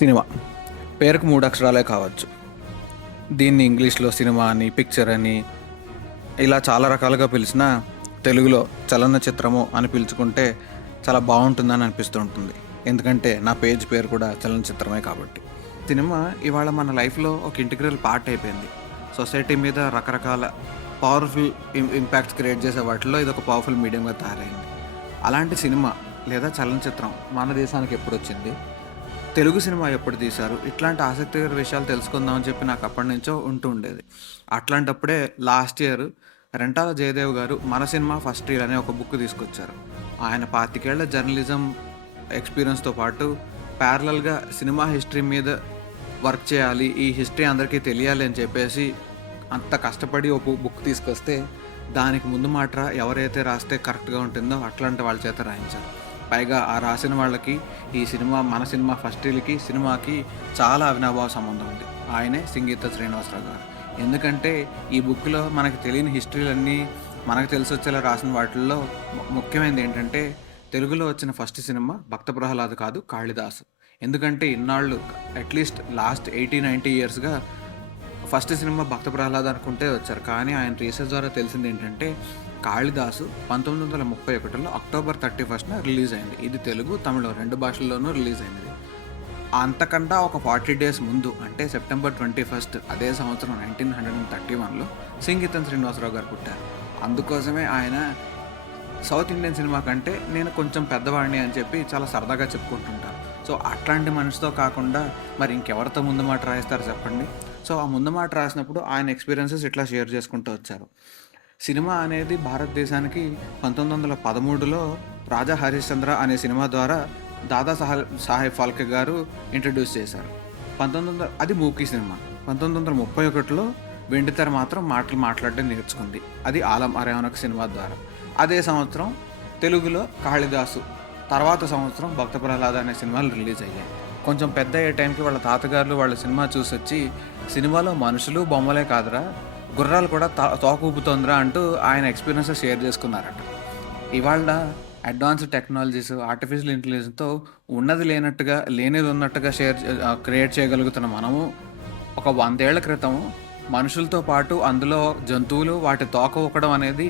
Cinema పేరుకు 3 అక్షరాలే కావచ్చు. దీన్ని ఇంగ్లీష్లో సినిమా అని, పిక్చర్ అని ఇలా చాలా రకాలుగా పిలిచినా తెలుగులో చలనచిత్రము అని పిలుచుకుంటే చాలా బాగుంటుందని అనిపిస్తూ ఉంటుంది. ఎందుకంటే నా పేజ్ పేరు కూడా చలనచిత్రమే కాబట్టి. సినిమా ఇవాళ మన లైఫ్లో ఒక ఇంటిగ్రల్ పార్ట్ అయిపోయింది. సొసైటీ మీద రకరకాల పవర్ఫుల్ ఇంపాక్ట్స్ క్రియేట్ చేసే వాటిలో ఇది ఒక పవర్ఫుల్ మీడియంగా తయారైంది. అలాంటి సినిమా లేదా చలనచిత్రం మన దేశానికి ఎప్పుడు వచ్చింది, తెలుగు సినిమా ఎప్పుడు తీశారు, ఇట్లాంటి ఆసక్తికర విషయాలు తెలుసుకుందామని చెప్పి నాకు అప్పటి నుంచో ఉంటూ ఉండేది. అట్లాంటప్పుడే లాస్ట్ ఇయర్ రెంటాల జయదేవ్ గారు మన సినిమా ఫస్ట్ రీల్ అనే ఒక బుక్ తీసుకొచ్చారు. ఆయన 25 ఏళ్ల జర్నలిజం ఎక్స్పీరియన్స్తో పాటు ప్యారలల్గా సినిమా హిస్టరీ మీద వర్క్ చేయాలి, ఈ హిస్టరీ అందరికీ తెలియాలి అని చెప్పేసి అంత కష్టపడి ఒక బుక్ తీసుకొస్తే దానికి ముందు మాట ఎవరైతే రాస్తే కరెక్ట్గా ఉంటుందో అట్లాంటి వాళ్ళ చేత రాయించారు. పైగా ఆ రాసిన వాళ్ళకి ఈ సినిమా మన సినిమా ఫస్ట్ రీల్కి సినిమాకి చాలా అవినాభావ సంబంధం ఉంది. ఆయనే సింగీత శ్రీనివాసరావు గారు. ఎందుకంటే ఈ బుక్లో మనకు తెలియని హిస్టరీలన్నీ మనకు తెలిసి వచ్చేలా రాసిన వాటిల్లో ముఖ్యమైనది ఏంటంటే తెలుగులో వచ్చిన ఫస్ట్ సినిమా భక్త ప్రహ్లాద్ కాదు, కాళిదాసు. ఎందుకంటే ఇన్నాళ్ళు అట్లీస్ట్ లాస్ట్ 80-90 ఇయర్స్గా ఫస్ట్ సినిమా భక్త ప్రహ్లాద్ అనుకుంటే వచ్చారు. కానీ ఆయన రీసెర్చ్ ద్వారా తెలిసింది ఏంటంటే కాళిదాసు 1931లో అక్టోబర్ 31న రిలీజ్ అయింది. ఇది తెలుగు, తమిళం 2 భాషల్లోనూ రిలీజ్ అయింది. అంతకన్నా ఒక 40 days ముందు అంటే సెప్టెంబర్ 21 అదే సంవత్సరం 1931లో సింగీతం శ్రీనివాసరావు గారు పుట్టారు. అందుకోసమే ఆయన సౌత్ ఇండియన్ సినిమా కంటే నేను కొంచెం పెద్దవాడిని అని చెప్పి చాలా సరదాగా చెప్పుకుంటుంటారు. సో అట్లాంటి మనిషితో కాకుండా మరి ఇంకెవరితో ముందు మాట రాయిస్తారు చెప్పండి. సో ఆ ముందు మాట రాసినప్పుడు ఆయన ఎక్స్పీరియన్సెస్ ఇట్లా షేర్ చేసుకుంటూ వచ్చారు. సినిమా అనేది భారతదేశానికి 1913లో రాజా హరిశ్చంద్ర అనే సినిమా ద్వారా దాదా సాహెబ్ ఫాల్కే గారు ఇంట్రడ్యూస్ చేశారు. అది మూకీ సినిమా. 1931లో వెండితెర మాత్రం మాట్లాడడం నేర్చుకుంది. అది ఆలం అరేవనక్ సినిమా ద్వారా. అదే సంవత్సరం తెలుగులో కాళిదాసు, తర్వాత సంవత్సరం భక్త ప్రహ్లాద అనే సినిమాలు రిలీజ్ అయ్యాయి. కొంచెం పెద్ద అయ్యే టైంకి వాళ్ళ తాతగారులు వాళ్ళ సినిమా చూసి వచ్చి సినిమాలో మనుషులు బొమ్మలే కాదురా, గుర్రాలు కూడా తోక ఊపుతోందిరా అంటూ ఆయన ఎక్స్పీరియన్సెస్ షేర్ చేసుకున్నారట. ఇవాళ అడ్వాన్స్డ్ టెక్నాలజీస్, ఆర్టిఫిషియల్ ఇంటెలిజెన్స్తో ఉన్నది లేనట్టుగా లేనిది ఉన్నట్టుగా క్రియేట్ చేయగలుగుతున్న మనము ఒక 100 ఏళ్ల క్రితం మనుషులతో పాటు అందులో జంతువులు వాటి తోక ఊకడం అనేది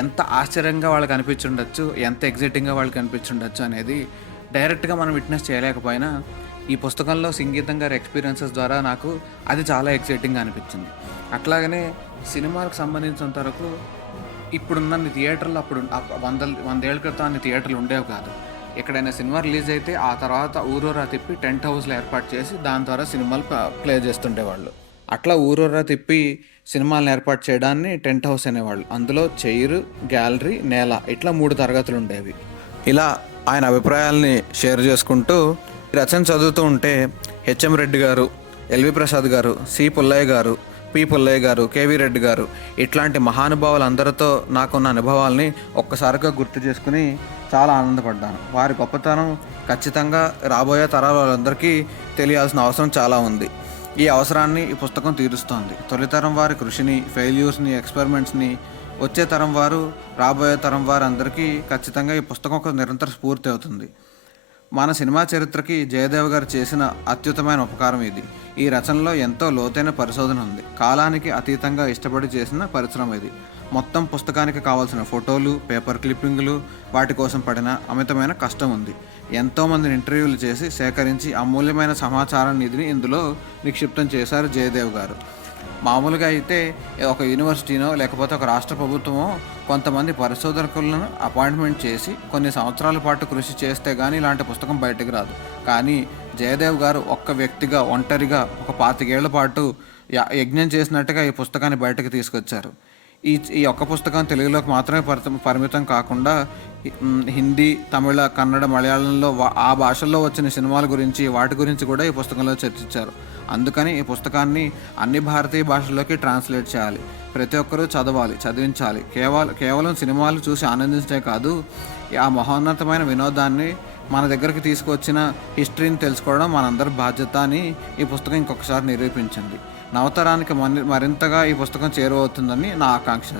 ఎంత ఆశ్చర్యంగా వాళ్ళకి అనిపించుండొచ్చు, ఎంత ఎగ్జైటింగ్గా వాళ్ళకి అనిపించుండొచ్చు అనేది డైరెక్ట్గా మనం విట్నెస్ చేయలేకపోయినా ఈ పుస్తకంలో సంగీతం గారి ఎక్స్పీరియన్సెస్ ద్వారా నాకు అది చాలా ఎక్సైటింగ్గా అనిపించింది. అట్లాగనే సినిమాలకు సంబంధించినంత వరకు ఇప్పుడున్న థియేటర్లు అప్పుడు 100 ఏళ్ల క్రితం అన్ని థియేటర్లు ఉండేవి కాదు. ఎక్కడైనా సినిమా రిలీజ్ అయితే ఆ తర్వాత ఊరూరా తిప్పి టెంట్ హౌస్లు ఏర్పాటు చేసి దాని ద్వారా సినిమాలు ప్లే చేస్తుండేవాళ్ళు. అట్లా ఊరూరా తిప్పి సినిమాలను ఏర్పాటు చేయడాన్ని టెంట్ హౌస్ అనేవాళ్ళు. అందులో చైరు, గ్యాలరీ, నేల ఇట్లా 3 తరగతులు ఉండేవి. ఇలా ఆయన అభిప్రాయాల్ని షేర్ చేసుకుంటూ రచన చదువుతూ ఉంటే హెచ్ఎం రెడ్డి గారు, ఎల్వి ప్రసాద్ గారు, సి పుల్లయ్య గారు, పి పుల్లయ్య గారు, కేవీ రెడ్డి గారు ఇట్లాంటి మహానుభావులందరితో నాకున్న అనుభవాల్ని ఒక్కసారిగా గుర్తు చేసుకుని చాలా ఆనందపడ్డాను. వారి గొప్పతనం ఖచ్చితంగా రాబోయే తరాల వాళ్ళందరికీ తెలియాల్సిన అవసరం చాలా ఉంది. ఈ అవసరాన్ని ఈ పుస్తకం తీరుస్తోంది. తొలితరం వారి కృషిని, ఫెయిల్యూర్స్ని, ఎక్స్పెరిమెంట్స్ని వచ్చే తరం వారు, రాబోయే తరం వారు అందరికీ ఖచ్చితంగా ఈ పుస్తకం ఒక నిరంతర స్ఫూర్తి అవుతుంది. మన సినిమా చరిత్రకి జయదేవ్ గారు చేసిన అత్యుత్తమైన ఉపకారం ఇది. ఈ రచనలో ఎంతో లోతైన పరిశోధన ఉంది. కాలానికి అతీతంగా ఇష్టపడి చేసిన పరిశ్రమ ఇది. మొత్తం పుస్తకానికి కావాల్సిన ఫోటోలు, పేపర్ క్లిప్పింగ్లు, వాటి కోసం పడిన అమితమైన కష్టం ఉంది. ఎంతోమందిని ఇంటర్వ్యూలు చేసి సేకరించి అమూల్యమైన సమాచార నిధిని ఇందులో నిక్షిప్తం చేశారు జయదేవ్ గారు. మామూలుగా అయితే ఒక యూనివర్సిటీనో లేకపోతే ఒక రాష్ట్ర ప్రభుత్వమో కొంతమంది పరిశోధకులను అపాయింట్మెంట్ చేసి కొన్ని సంవత్సరాల పాటు కృషి చేస్తే కానీ ఇలాంటి పుస్తకం బయటకు రాదు. కానీ జయదేవ్ గారు ఒక్క వ్యక్తిగా ఒంటరిగా ఒక 25 ఏళ్ల పాటు యజ్ఞం చేసినట్టుగా ఈ పుస్తకాన్ని బయటకు తీసుకొచ్చారు. ఈ ఒక్క పుస్తకం తెలుగులోకి మాత్రమే పరిమితం కాకుండా హిందీ, తమిళ, కన్నడ, మలయాళంలో ఆ భాషల్లో వచ్చిన సినిమాల గురించి వాటి గురించి కూడా ఈ పుస్తకంలో చర్చించారు. అందుకని ఈ పుస్తకాన్ని అన్ని భారతీయ భాషల్లోకి ట్రాన్స్లేట్ చేయాలి. ప్రతి ఒక్కరూ చదవాలి, చదివించాలి. కేవలం సినిమాలు చూసి ఆనందించే కాదు, ఆ మహోన్నతమైన వినోదాన్ని మన దగ్గరికి తీసుకొచ్చిన హిస్టరీని తెలుసుకోవడం మనందరి బాధ్యత అని ఈ పుస్తకం ఇంకొకసారి నిరూపించింది. నవతరానికి మరింతగా ఈ పుస్తకం చేరువవుతుందని నా ఆకాంక్ష.